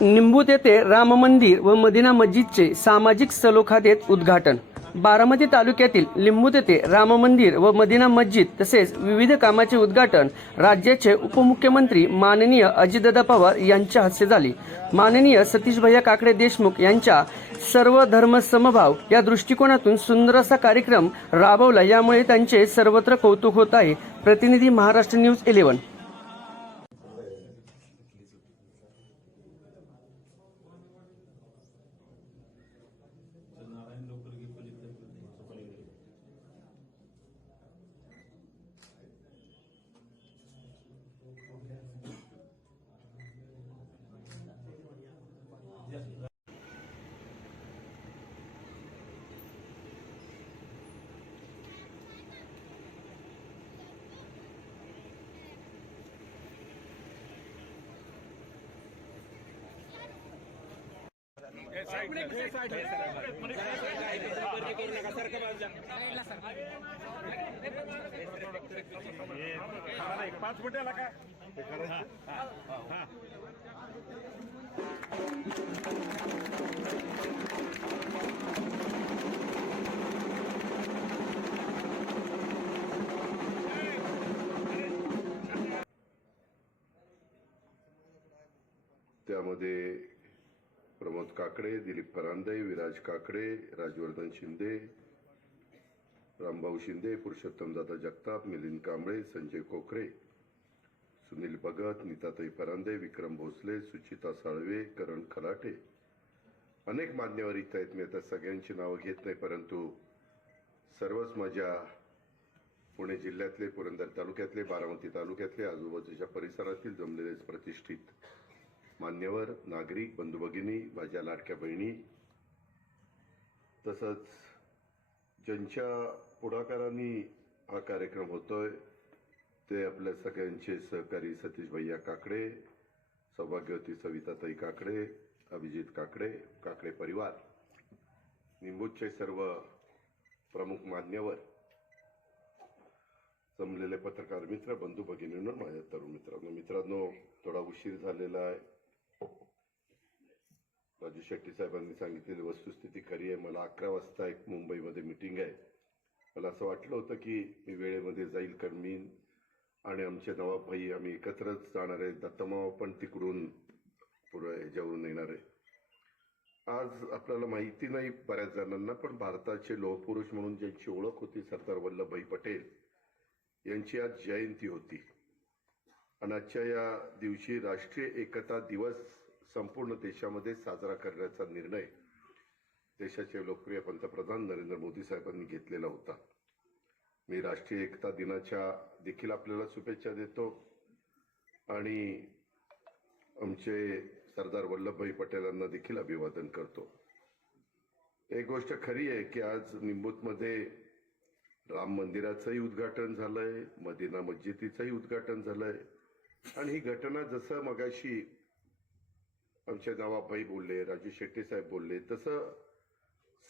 निंबूत येथे राम मंदिर व मदिना मस्जिदचे सामाजिक सलोखा देत उद्घाटन. बारामती तालुक्यातील लिंबूत येथे राम मंदिर व मदिना मस्जिद तसेच विविध कामाचे उद्घाटन राज्याचे उपमुख्यमंत्री माननीय अजितदादा पवार यांच्या हस्ते झाले. माननीय सतीश भैया काकडे देशमुख यांच्या सर्व धर्म समभाव या दृष्टिकोनातून सुंदर असा कार्यक्रम राबवला. यामुळे त्यांचे सर्वत्र कौतुक होत आहे. प्रतिनिधी महाराष्ट्र न्यूज इलेव्हन. पाच मिनिटाला का त्यामध्ये प्रमोद काकडे दिलीप परांदे विराज काकडे राजवर्धन शिंदे रामभाऊ शिंदे पुरुषोत्तमदादा जगताप मिलिंद कांबळे संजय कोकरे सुनील भगत नीताताई परांदे विक्रम भोसले सुचिता साळवे करण खलाटे. अनेक मान्यवर इथं आहेत. मी आता सगळ्यांची नावं घेत नाही परंतु सर्वच माझ्या पुणे जिल्ह्यातले पुरंदर तालुक्यातले बारामती तालुक्यातले आजूबाजूच्या परिसरातील जमलेलेच प्रतिष्ठित मान्यवर नागरिक बंधू भगिनी माझ्या लाडक्या बहिणी. तसंच ज्यांच्या पुढाकाराने हा कार्यक्रम होतोय ते आपल्या सगळ्यांचे सहकारी सतीश भैया काकडे सौभाग्यवती सविताताई काकडे अभिजित काकडे काकडे परिवार. निंबूचे सर्व प्रमुख मान्यवर. जमलेले पत्रकार मित्र बंधू भगिनींनो माझ्या तरुण मित्रांनो मित्रांनो थोडा उशीर झालेला आहे. राजू शेट्टी साहेबांनी सांगितलेली वस्तुस्थिती खरी आहे. मला अकरा वाजता एक मुंबईमध्ये मिटिंग आहे. मला असं वाटलं होतं की मी वेळेमध्ये जाईल कारण मी आणि आमचे नवाब भाई आम्ही एकत्रच जाणार आहे. दत्तमावा पण तिकडून पुढे ह्याच्यावरून येणार आहे. आज आपल्याला माहिती नाही बऱ्याच जणांना पण भारताचे लोहपुरुष म्हणून ज्यांची ओळख होती सरदार वल्लभभाई पटेल यांची आज जयंती होती. आणि आजच्या या दिवशी राष्ट्रीय एकता दिवस संपूर्ण देशामध्ये साजरा करण्याचा निर्णय देशाचे लोकप्रिय पंतप्रधान नरेंद्र मोदी साहेबांनी घेतलेला होता. मी राष्ट्रीय एकता दिनाच्या देखील आपल्याला शुभेच्छा देतो. आणि आमचे सरदार वल्लभभाई पटेलांना देखील अभिवादन करतो. एक गोष्ट खरी आहे की आज निंबूतमध्ये राम मंदिराचंही उद्घाटन झालंय मदिना मस्जिदीचंही उद्घाटन झालंय. आणि ही घटना जसं मगाशी आमच्या नवाबभाई बोलले राजू शेट्टी साहेब बोलले तसं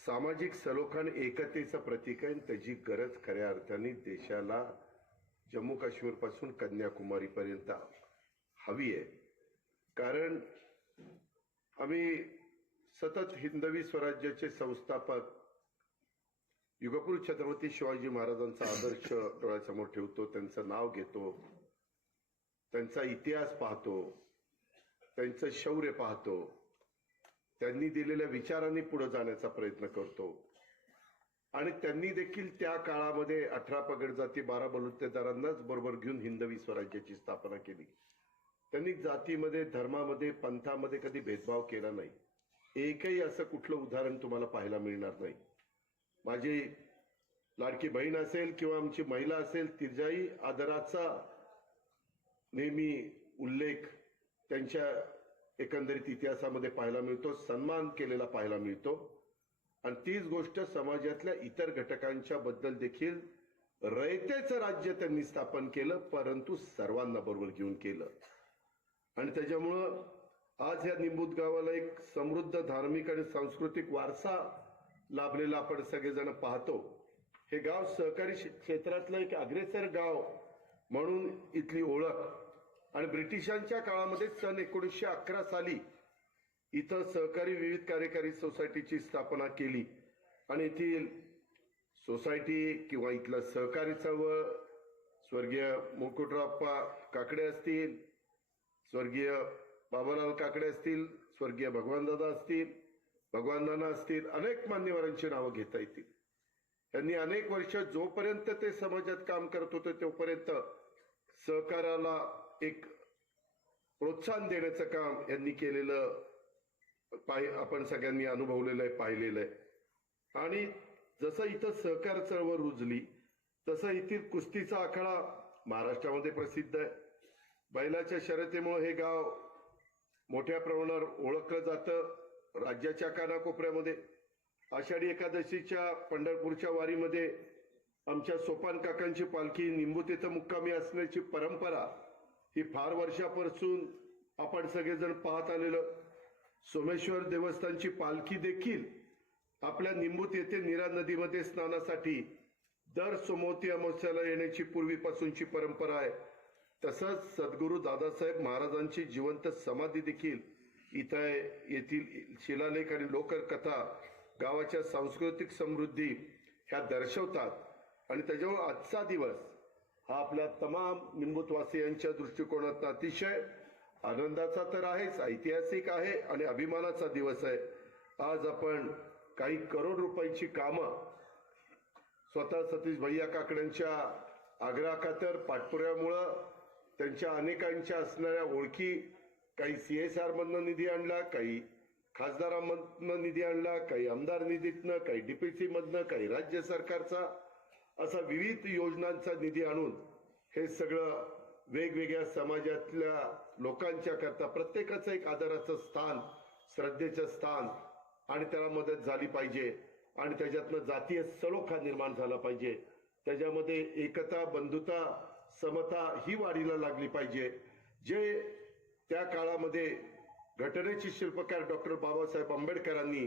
सामाजिक सलोखान आणि एकतेचं प्रतीक आहे आणि त्याची गरज खऱ्या अर्थाने देशाला जम्मू काश्मीरपासून कन्याकुमारी पर्यंत हवी आहे. कारण आम्ही सतत हिंदवी स्वराज्याचे संस्थापक युगपूर छत्रपती शिवाजी महाराजांचा आदर्श डोळ्यासमोर ठेवतो त्यांचं नाव घेतो त्यांचा इतिहास पाहतो. त्यांचं शौर्य पाहतो. त्यांनी दिलेल्या विचारांनी पुढे जाण्याचा प्रयत्न करतो. आणि त्यांनी देखील त्या काळामध्ये अठरा पगड जाती बारा बलुतेदारांनाच बरोबर घेऊन हिंदवी स्वराज्याची स्थापना केली. त्यांनी जातीमध्ये धर्मामध्ये पंथामध्ये कधी भेदभाव केला नाही. एकही असं कुठलं उदाहरण तुम्हाला पाहायला मिळणार नाही. माझी लाडकी बहीण असेल किंवा आमची महिला असेल तिच्याही आदराचा नेहमी उल्लेख त्यांच्या एकंदरीत इतिहासामध्ये पाहायला मिळतो सन्मान केलेला पाहायला मिळतो. आणि तीच गोष्ट समाजातल्या इतर घटकांच्या बद्दल देखील रयतेचं राज्य त्यांनी स्थापन केलं परंतु सर्वांना बरोबर घेऊन केलं. आणि त्याच्यामुळं आज या निंबूत गावाला एक समृद्ध धार्मिक आणि सांस्कृतिक वारसा लाभलेला आपण सगळेजण पाहतो. हे गाव सहकारी क्षेत्रातलं एक अग्रेसर गाव म्हणून इथली ओळख आणि ब्रिटिशांच्या काळामध्ये सन एकोणीसशे अकरा साली इथं सहकारी विविध कार्यकारी सोसायटीची स्थापना केली. आणि येथील सोसायटी किंवा इथलं सहकारी चळवळ स्वर्गीय मुकुटराप्पा काकडे असतील स्वर्गीय बाबालाल काकडे असतील स्वर्गीय भगवानदादा असतील भगवानदाना असतील अनेक मान्यवरांची नावं घेता येतील. त्यांनी अनेक वर्ष जोपर्यंत ते समाजात काम करत होते तोपर्यंत सहकाराला एक प्रोत्साहन देण्याचं काम यांनी केलेलं पाय आपण सगळ्यांनी अनुभवलेलं आहे पाहिलेलं आहे. आणि जसं इथं सहकार चळवळ रुजली तसं येथील कुस्तीचा आखाडा महाराष्ट्रामध्ये प्रसिद्ध आहे. बैलाच्या शर्यतीमुळे हे गाव मोठ्या प्रमाणावर ओळखलं जातं राज्याच्या कानाकोपऱ्यामध्ये. आषाढी एकादशीच्या पंढरपूरच्या वारीमध्ये आमच्या सोपान काकांची पालखी निंबूत इथं मुक्कामी असण्याची परंपरा ही फार वर्षापासून आपण सगळेजण पाहत आलेलं. सोमेश्वर देवस्थानची पालखी देखील आपल्या निंबूत येथे नीरा नदीमध्ये स्नानासाठी दर सोमवती अमावस्याला येण्याची पूर्वीपासूनची परंपरा आहे. तसंच सद्गुरू दादासाहेब महाराजांची जिवंत समाधी देखील इथं येथील शिलालेख आणि लोककथा गावाच्या सांस्कृतिक समृद्धी ह्या दर्शवतात. आणि त्याच्यामुळे आजचा दिवस हा आपल्या तमाम निंबूतवासियांच्या दृष्टिकोनात अतिशय आनंदाचा तर आहेच ऐतिहासिक आहे आणि अभिमानाचा दिवस आहे. आज आपण काही करोड रुपयांची कामं स्वतः सतीश भैया काकड्यांच्या आग्रहाखातर पाठपुऱ्यामुळं त्यांच्या अनेकांच्या असणाऱ्या ओळखी काही सी एस आर मधनं निधी आणला काही खासदारांमधनं निधी आणला काही आमदार निधीतनं काही डीपीसीमधनं काही राज्य सरकारचा असा विविध योजनांचा निधी आणून हे सगळं वेगवेगळ्या समाजातल्या लोकांच्या करता प्रत्येकाचं एक आदराचं स्थान श्रद्धेचं स्थान आणि त्याला मदत झाली पाहिजे. आणि त्याच्यातनं जातीय सलोखा निर्माण झाला पाहिजे. त्याच्यामध्ये एकता बंधुता समता ही वाढीला लागली पाहिजे. जे त्या काळामध्ये घटनेचे शिल्पकार डॉक्टर बाबासाहेब आंबेडकरांनी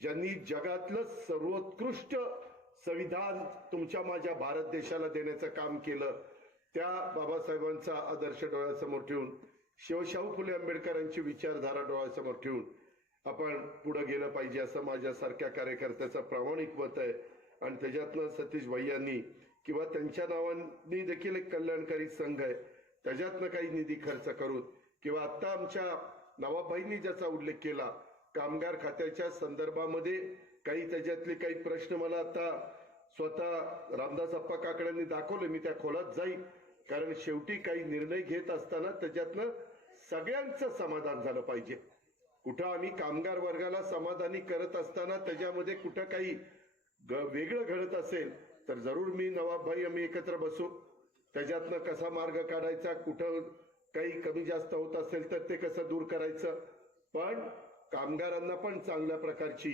ज्यांनी जगातलं सर्वोत्कृष्ट संविधान तुमच्या माझ्या भारत देशाला देण्याचं काम केलं त्या बाबासाहेबांचा आदर्श डोळ्यासमोर ठेवून शिवशाहू फुले आंबेडकरांची विचारधारा डोळ्यासमोर ठेवून आपण पुढे गेलं पाहिजे असं माझ्यासारख्या कार्यकर्त्याचं प्रामाणिक मत आहे. आणि त्याच्यातनं सतीश भैयांनी किंवा त्यांच्या नावांनी देखील एक कल्याणकारी संघ आहे. त्याच्यातनं काही निधी खर्च करून किंवा आत्ता आमच्या नवाबाईंनी ज्याचा उल्लेख केला कामगार खात्याच्या संदर्भामध्ये काही त्याच्यातले काही प्रश्न मला आता स्वतः रामदास अप्पा काकड्यांनी दाखवले मी त्या खोलात जाईल कारण शेवटी काही निर्णय घेत असताना त्याच्यातनं सगळ्यांचं समाधान झालं पाहिजे. कुठं आम्ही कामगार वर्गाला समाधानी करत असताना त्याच्यामध्ये कुठं काही वेगळं घडत असेल तर जरूर मी नवाबभाई आम्ही एकत्र बसू. त्याच्यातनं कसा मार्ग काढायचा कुठं काही कमी जास्त होत असेल तर ते कसं दूर करायचं. पण कामगारांना पण चांगल्या प्रकारची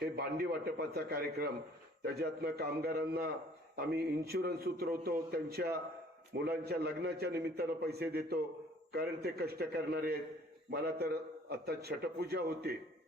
हे भांडी वाटपाचा कार्यक्रम त्याच्यातनं कामगारांना आम्ही इन्शुरन्स उतरवतो त्यांच्या मुलांच्या लग्नाच्या निमित्तानं पैसे देतो कारण ते कष्ट करणारे आहेत. मला तर आता छटपूजा होते.